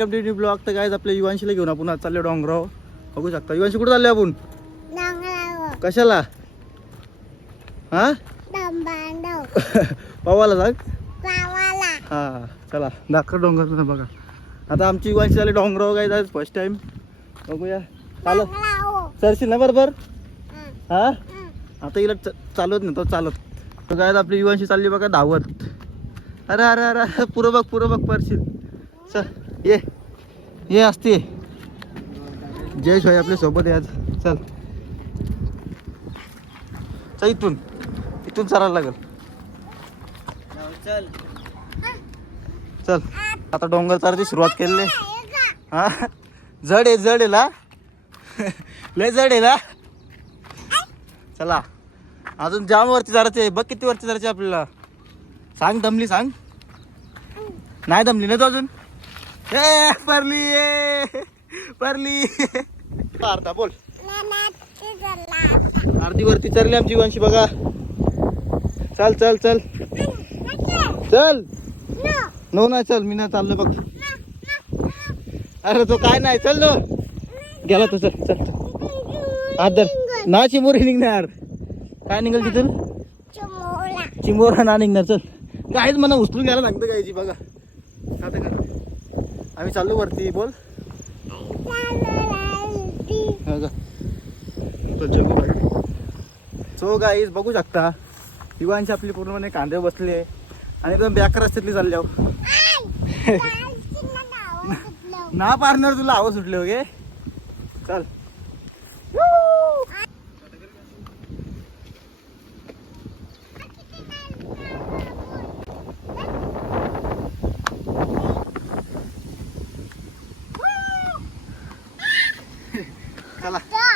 Welcome to new blog तर guys आपल्या युवांशीला घेऊन आपण आज चाललो डोंगराव. बघू शकता. युवांशी कुठे चाललो आपण? कशाला? हा? पवाला सांग. हा चला. दाखर डोंगर बघा. आता आमची युवांशी झाली डोंगराव गाईज आज फर्स्ट टाइम बघूया. चालत चढशील ना बरोबर? हं. आता च- चालवत नाही तो चालत तर काय आपली युवांशी चालली बघा धावत. अरे अरे अरे अरे, पुरं बघ पुरं बघ परशील चल. ये. ये असते. जयेश भाई आपल्यासोबत आहे आज. चल. चल इथून. इथून चालायला लागल. चल. चल. आता डोंगर चढायची सुरुवात केली हे? हा? जड आहे जड आहे ना लय जड आहे ना चला. अजून जाम वरती जायचं आहे बघ किती वरती जायचं आपल्याला. सांग दमली सांग. नाही दमली ना तू अजून? ए परली ए, परली. अर्धा बोल. अर्धी वरती चरली आमची वंशी बघा. चल चल चल. चल. नो, नो चल मी नाही चाललो बघ. No, no, no. अरे तो काय नाही चल नो. गेला तो चल चल. आदर ना चिमोरी निघणार. काय निघेल तिथून. चिमोरा. ना निघणार चल. काहीच मला उचलून घ्यायला लागतं गायची बघा. आता का आम्ही चाललो वरती बोल. हा. सो गाईज बघू शकता युवांची आपली पूर्णपणे कांदे बसले. आणि एकदम बॅकर रस्त्यातली जायची ना पारणार तुला आवाज सुटले ओके चला जा.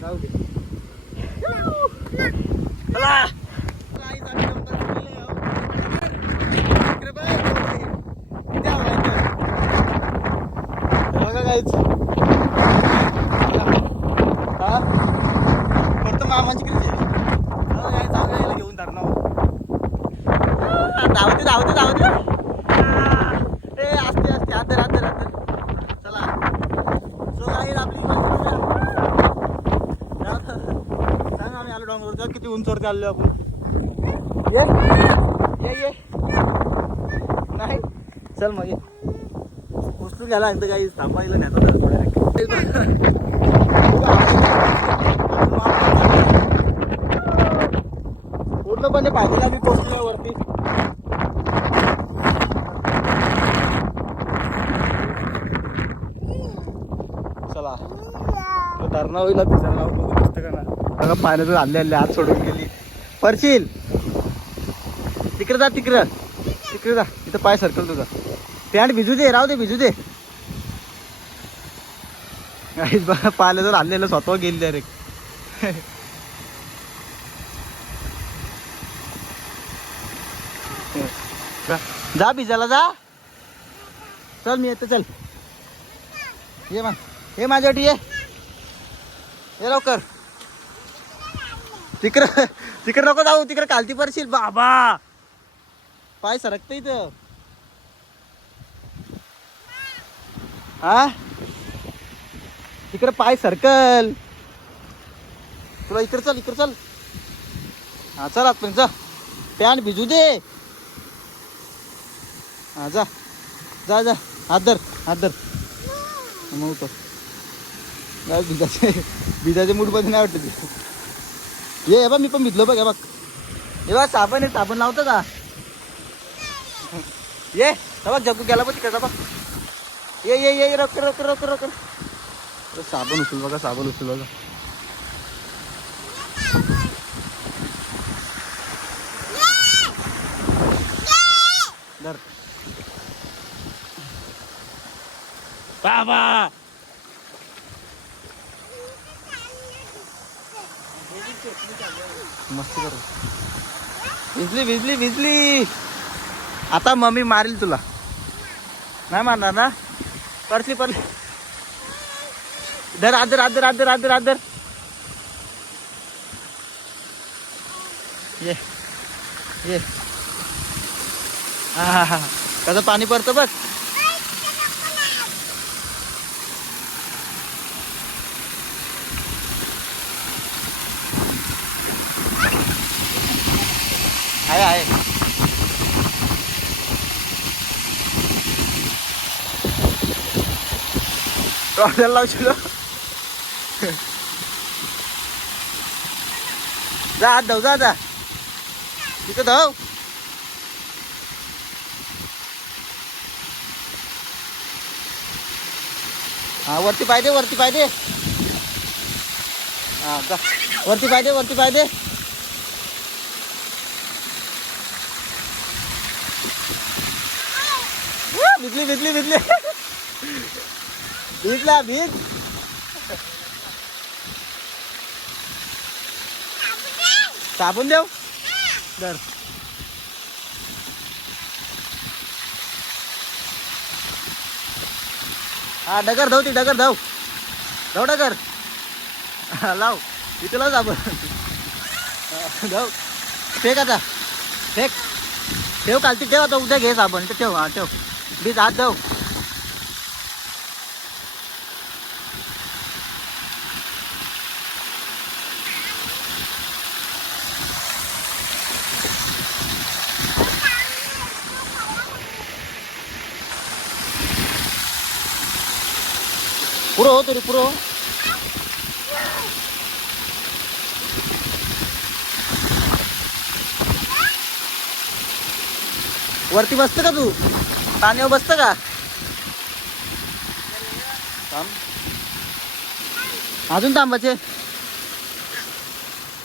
जाऊ दे चला गाईज, आम्ही डोंगर चढलेलो आहोत. इकडे बघ. इथे आलो इथे. बघा गाईज. हा? फक्त मामाची कडे आहे. चला गाईज, जाऊया याला घेऊन धरणावर. आ, धावते धावते धावते आ, ए असते असते आदर आदर आदर चला सो गाईज आपली सांग आम्ही डोंगरवर किती उंचवरती आलो आपण. ये ये. नाही. चल मग ये. उचलून घ्यायला एकदा काही थांबायला नाही आता थोड्या पूर्णपणे पाहिजेला मी पोचलो वरती. चला. धरणा होईल भिजायला बघू दिसतं का बघा हात सोडून गेली. परशील. तिकडे जा तिकडं. तिकडे जा. तिथं पाय सरकल तुझा पॅन्ट भिजू दे राहू दे भिजू दे. काहीच बघा पाण्यातून आणलेलं स्वतः गेली डायरेक्ट जा. भिजायला जा. चल मी येतो चल. ये मग ये माझ्यासाठी ये. ये लवकर. तिकडं तिकडं नको जाऊ तिकडे कालती पडशील. बाबा! पाय सरकत इथं. हा तिकडं पाय सरकल. तुला इकडे चल इकडे चल. हा चल आपण जा. पॅन्ट भिजू दे. हा जा. जा जा. हात धर हात धर. मग उतर. नाही भिजाचे भिजाचे मूडमध्ये नाही वाटत. ये हे मी पण भिजलो बघ बघ. हे बघ साबण आहे साबण लावतो का? ये बघ जगू गेला बघ तिकडे बघ. ये ये ये रोक रोक रोक रोक. साबण उचल बघा साबण उचल बघा. धर. बाबा! मस्ती कर. भिजली भिजली भिजली आता मम्मी मारेल तुला. नाही मारणार ना? पडली पडली धर आदर आदर आदर आदर आदर. ये ये. हा हा हा. कसं पाणी पडतं बघ आहे आहे टॉर्चर लावशील जा आत धाव जा जा. तिथं धाव. हा वरती पाहिजे वरती पाहिजे हा जा. वरती पाहिजे वरती पाहिजे भिजली भिजली भिजली. भिजला भीज साबून देऊ? दर हा डगर धाव ती डगर धाव. धाव डगर. लाव. इथे लाव साबण धाव. फेक आता. फेक. ठेव कालती ठेव आता उद्या घे साबण तर ठेव हा ठेव. बीज हात धाव. पुरं हो तरी वरती बसतं का तू? पाण्यावर बसतं का? थांब. अजून थांबाचे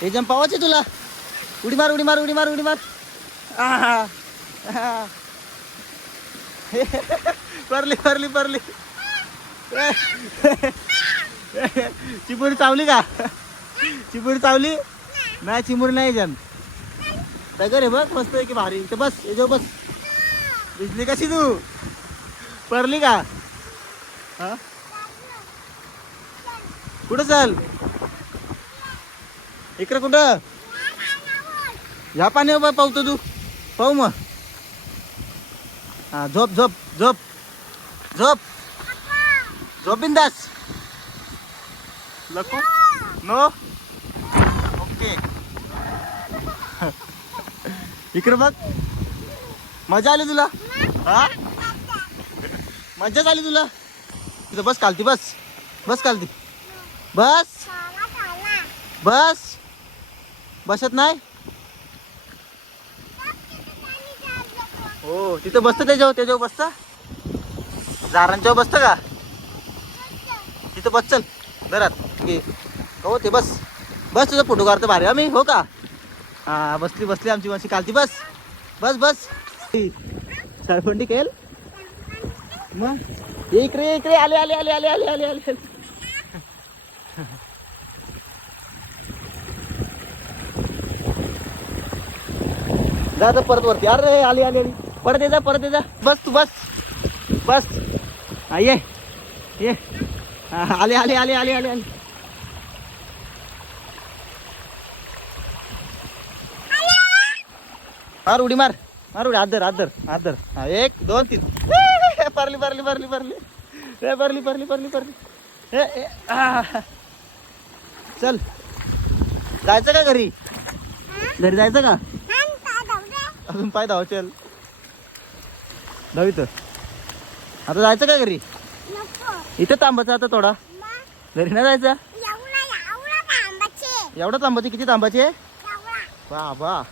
हे जम पावाचे तुला. उडी मार उडी मार उडी मार उडी मार. आहा. आहा. परली परली परली. चिमुरी चावली का? चिमुरी चावली? नाही चिमुरी नाही जन तगर आहे बघ मस्त आहे की भारी. इथं बस येजो बस. भिजली कशी तू? पडली का? हा? कुठं चल? इकडं कुठं? ह्या पाण्यावर पावतो तू. पाहू मग. हा झोप झोप झोप. झोप. झोप Lako? No? ओके. इकडे बघ. मजा आली तुला? हा? मजा आली तुला? तिथं बस कालती बस. बस कालती बस. बस. बसत नाही? हो तिथं बसतं त्याच्यावर त्याच्यावर बसतं? जारांच्यावर बसतं का? तिथं बस चल. घरात घे हो ते बस. बस तुझा फोटो काढतो भारी. आम्ही हो का? हा बसली बसली आमची माणशी कालती बस. बस बस. सरपंडी केल मग? इकडे इकडे. आले आले आले आले आले आले आले. जा जा परत वरती. अरे आली आली आली. परत ये जा परत ये जा. बस तू बस. बस. ये. ये. आले आले आले आले आले आले. मार उडी मार. मार उडी आदर आदर आदर हा एक दोन तीन. परली परली परली परली. रे परली परली परली परली. ए चल. जायचं का घरी? घरी जायचं का? अजून पाय धाव चल धावी तर आता जायचं का घरी? इथं थांबायचं आता थोडा. घरी नाही जायचं? एवढं थांबायचे किती थांबायचे वा वा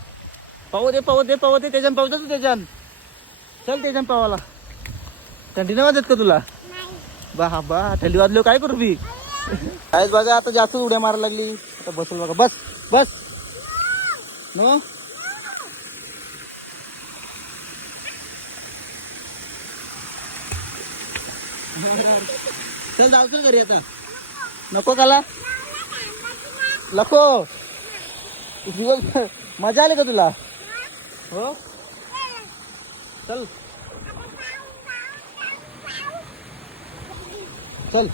पाहू दे पाहू दे पाहू दे त्याच्यान पाहू तू त्याच्यान चल त्याच्यान पावाला. थंडी नाही वाजत का तुला? बा हा बा थंडी वाजलो काय करू मी? कायच बघा आता जास्त उड्या मारायला लागली. आता बसल बघा. बस बस. नो? चल जाऊ घरी आता. नको काला. लको दिवस मजा आली का तुला? हो? चल. चल.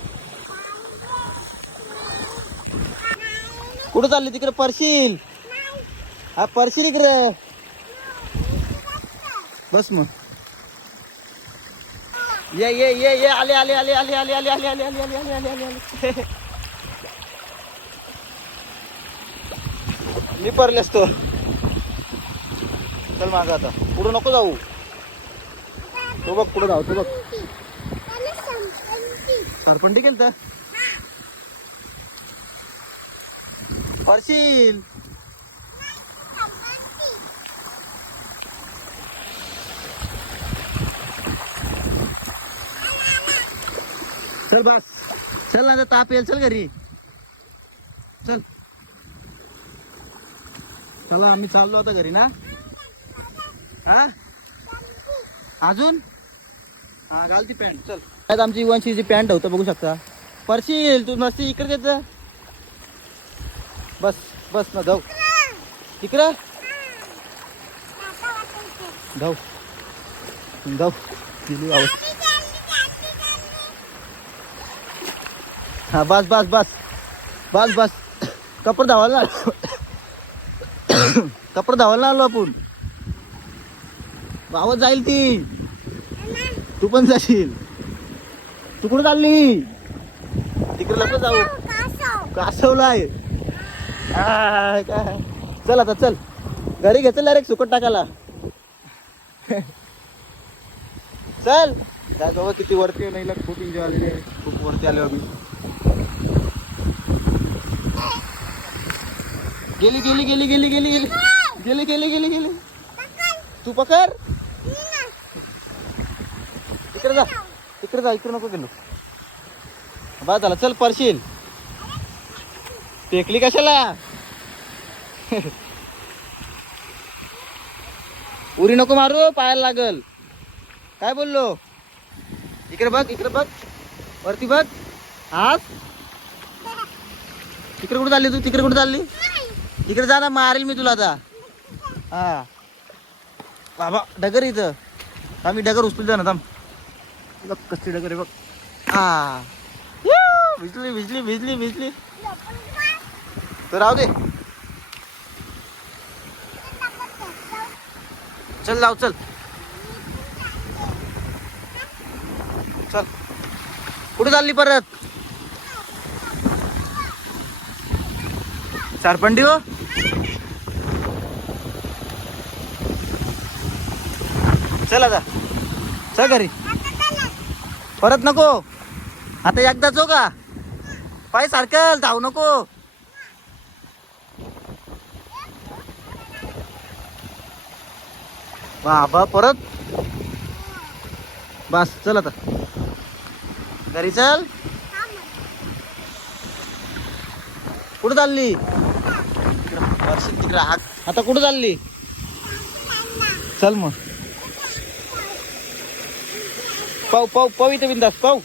कुठं चालली तिकडे परशील? हा परशील इकडे. बस मग. ये ये ये ये आले आले आले आले आले आले आले आले आले आले आले आले आले आले मी परलेस तो चल माग आता पुढं नको जाऊ तो बघ पुढं जाऊ तो बघ. सरपंटी केलं तर परशील चल बस. चल ना आता ताप येईल चल घरी. चल. चला आम्ही चाललो आता घरी ना. हा? अजून? हा घाल ती पॅन्ट चल. आज आमची वनशी जी पॅन्ट होतं बघू शकता. परशी येईल तू नसती इकडे देत जा. बस बस ना जाऊ इकडं? जाऊ जाऊ दिली आवाज हा बस बस बस. बस बस. कपडे धावायला ना. कपडे धावायला आलो आपण. आवाज जाईल ती. तू पण जाशील. तू कुठं चालली? तिकडे लपत जाऊ. कासवलाय. काय? चल आता चल. घरी घे चल डायरेक्ट सुकट टाकायला. चल. काय बाबा किती वरती नाही लग खूप एन्जॉय आलेली आहे. खूप वरती आलो आम्ही. गेली गेली गेली गेली गेली गेली. गेली गेली गेली गेली. तू पकड. इकडे जा. इकडे जा इकडे नको गेलो बा झाला चल परशील टेकली कशाला? उरी नको मारू पायाला लागल. काय बोललो? इकडे बघ इकडे बघ. वरती बघ. आज तिकडे कुठे चालली तू? तिकडे कुठे चालली? इकडे जा ना मारेल मी तुला आता. हा. बाबा डगर इथं. आम्ही डगर उचलू जा ना थांब. बघ कसली डगर आहे बघ. हा. भिजली भिजली भिजली भिजली. तर राहू दे. चल जाऊ चल. चल. कुठे चालली परत? सरपंडी हो? चल आता चल घरी. परत नको. आता एकदा हो का? पाय सारखं धावू नको. बाबा परत. बस चल आता. घरी चल. कुठं चालली? तिकडं आता कुठं चालली? चल मग. पाव पाव पाव इथे बिंदास पाव.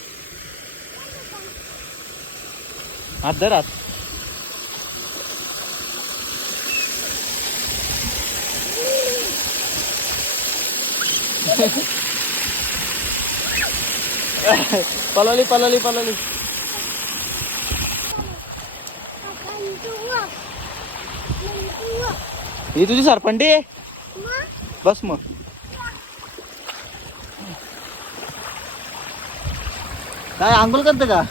हात धर हात. पलाली पलाली पलाली. ही तुझी सरपंडी बस मग. काय आंघोळ करते का?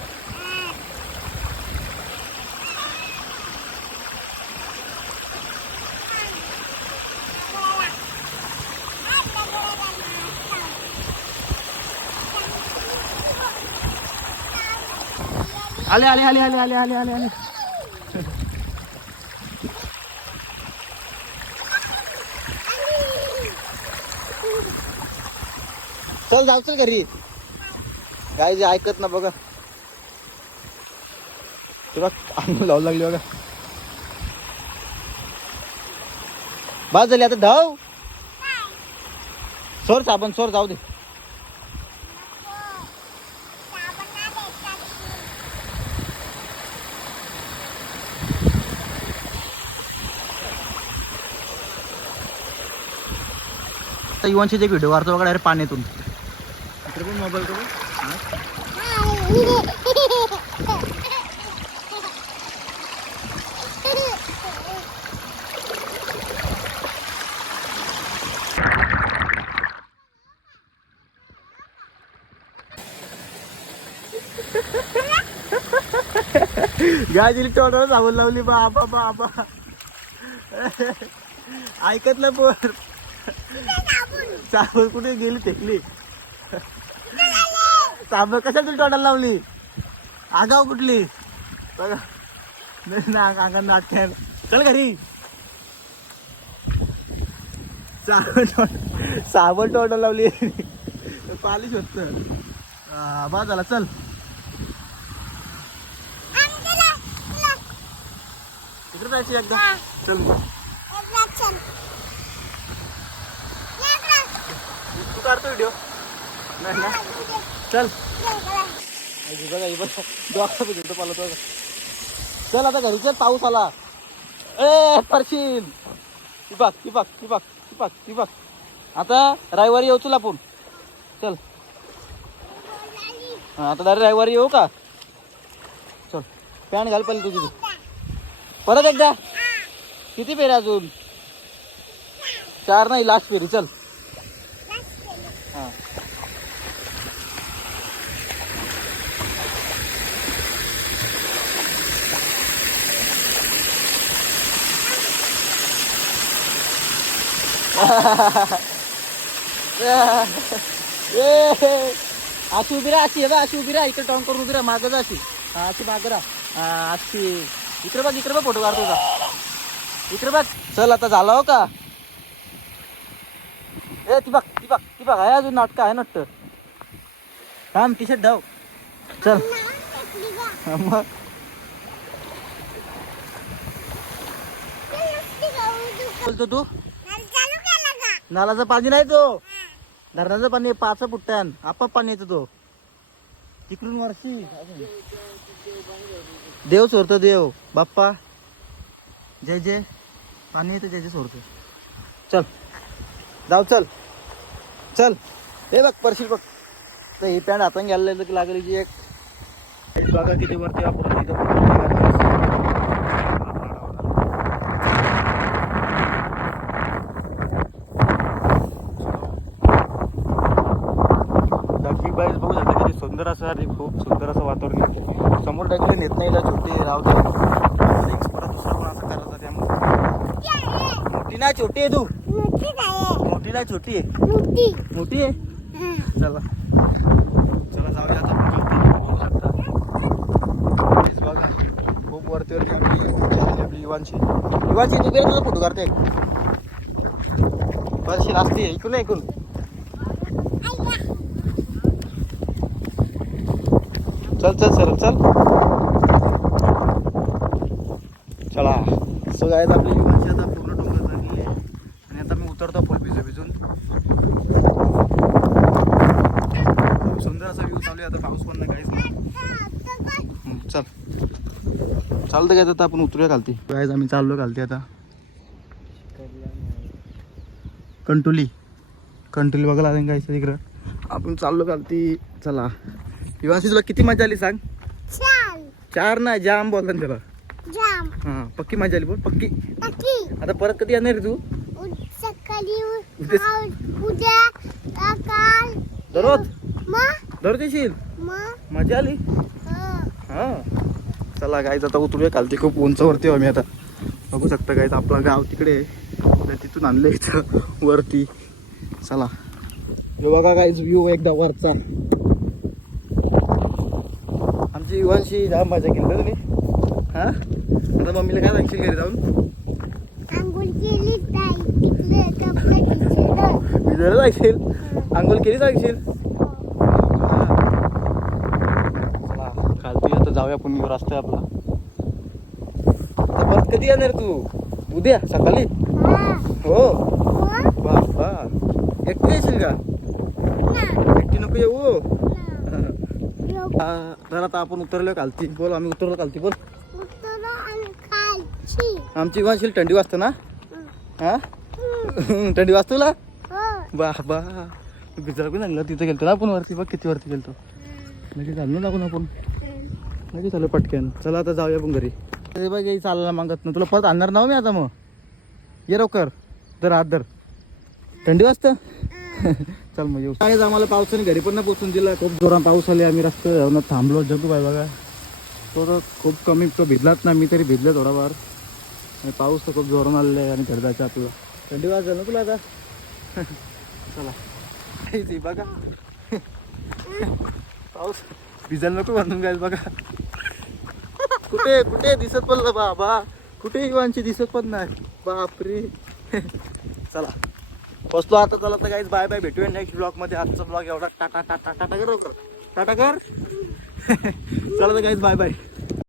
आले आले आले आले आले आले आले आले. चल जाऊ चल घरी. काय जे ऐकत ना बघा. तुला अंग लावू लागली बघा. बस झाली आता धाव. सोर साबण सोर जाऊ दे. युवांचे जे व्हिडिओ वाढतो बघा अरे पाण्यातून. इकडे पण मोबाईल करून गाजी तोंडावर सांगून लावली बा बाबा बाबा ऐकत ना पोर. चावून कुठे गेली टेकली? साबण कशा तुला तोंडाला लावली? आगाव कुठली? बघा. नाही ना चल घरी. साबण साबण तोंडाला लावली. पालिश होत. बा झाला चल. तिकडे जायची एकदा. चल. तू काढतो व्हिडिओ. नाही ना चल. बघा बघा. डॉक्टर पाला तो चल आता घरी चल पाऊस आला. ए परशील ती बघ ती बघ ती बघ ती बघ ती बघ. आता रविवारी येऊ तुला आपण चल. हां आता डायरेक्ट रविवारी येऊ का? चल. पॅन्ट घाल पहिले तुझी. परत एकदा. किती फेरी अजून? चार नाही लास्ट फेरी. चल. अशी उभी राहा अशी हे अशी उभी राहा इकडे टॉन करून उभी राहा मागं जा अशी. हा अशी मागं राहा. अशी. इकडे बघ इकडे बघ फोटो काढतो का इकडे बघ. चल आता झाला हो का? ए ती बघ ती बघ ती बघ आहे अजून नाटक आहे नाटक. थांब टी शर्ट धाव चल. मग. बोलतो तू? नालाचं पाणी नाही तो. धरणाचं पाणी पाच फुट्ट्यान. आपा पाणी येतो तो. तिकडून वर्षी देव सोडतो देव. बाप्पा. जय जय. पाणी येतं जय जय सोडतो. चल. जाऊ चल. चल. हे बघ परशील बघ. तर ही पॅन्ट हाताने घ्यायला लागली जी एक. बघा किती वरती आपण तिथं नक्की बाईस बघू शकता किती असं खूप सुंदर असं वातावरण आहे. समोर टाकले नेत नाही छोटी राहते परत दुसरा पण असं करत त्यामुळे मोठी नाही छोटी आहे तू. मोठी ना छोटी आहे. मोठी आहे? चला. चला जाऊया आता बघा. खूप वरती वरती आपली आपली युवांची युवांची तू गेला तुझा फोटो काढते. बरशी असते इकडून ऐकून चल चल सर चल. चला. सो गायत आपली युवांची आता पूर्ण डोंगर झालेली आहे. आणि आता मी उतरतो फुल भिजू भिजून खूप सुंदर असा व्ह्यू चालू आहे. आता पाऊस पण नाही काहीच नाही. चल. चालतं काय आता आपण उतरूया खालती. काय आम्ही चाललो खालती आता. कंटोली. कंटोली बघायला आलं काय तिकडं आपण चाललो खालती. चला. युवासी तुला किती मजा आली सांग? चार. ना जाम बोलतात त्याला. जाम. हा पक्की मजा आली बोल पक्की. आता परत कधी येणार रे तू? उद- सकाळी उ- उद्या- काल- उद्या अ, काल. दररोज? मग दररोज येशील? मग मजा आली. हं. हा. चला गायच आता उतरूया. खालती खूप उंचावरती आम्ही आता. बघू शकता गायच आपलं गाव तिकडे आहे. तर तिथून आणलं इथं. वरती. चला. हे बघा गायच व्ह्यू एकदा वरचा. युवांशी जाम मजा केली तुम्ही? हा? आता मम्मीला काय सांगशील घरी जाऊन? भिजलं. सांगशील? आंघोळ केली सांगशील? चला खालती आता जाऊया पुणे रस्ता आपला. आता परत कधी येणार तू? उद्या सकाळी? हा. हो. हो? वा वा एकटी येशील का. एकटी नको येऊ. हा, तर आता आपण उतरलो खालती. बोल आम्ही उतरलो खालती बोल. आमची वाशील थंडी वाजते ना? हं. थंडी वाजतो तुला? हो. बा बा बिजळ पण लागलं तिथं गेलतो ना आपण वरती बघ किती वरती गेलतो. लगेच चाललो ना आपण. आपण. लगेच चालू पटकन. चला आता जाऊया आपण घरी. ते बघ चालला मागत ना तुला परत आणणार ना मी आता मग. ये लवकर. धर हात धर. थंडी वाजतं. चल मग येऊ. काय आम्हाला पावसाने घरी पण नाही पोचून दिला. खूप जोरात पाऊस आले आम्ही रस्ते जाऊन थांबलो. जगू बाय बघा. तो तर खूप कमी तो भिजलाच ना मी तरी भिजले थोडाफार. आणि पाऊस तर खूप जोरात आलेला आहे आणि घरी जायचं आपलं थंडी वाजलं ना तुला आता? चला. बघा. पाऊस भिजायला नको बांधून काय बघा. कुठे कुठे दिसत पण बाबा. कुठे युवांची दिसत पण नाही. बापरे. चला. बसलो आता चला तर काहीच बाय बाय भेटूया नेक्स्ट ब्लॉगमध्ये. आजचा ब्लॉग एवढा टाटा टाटा टाटा कर लवकर. टाटा कर. चला तर काहीच बाय बाय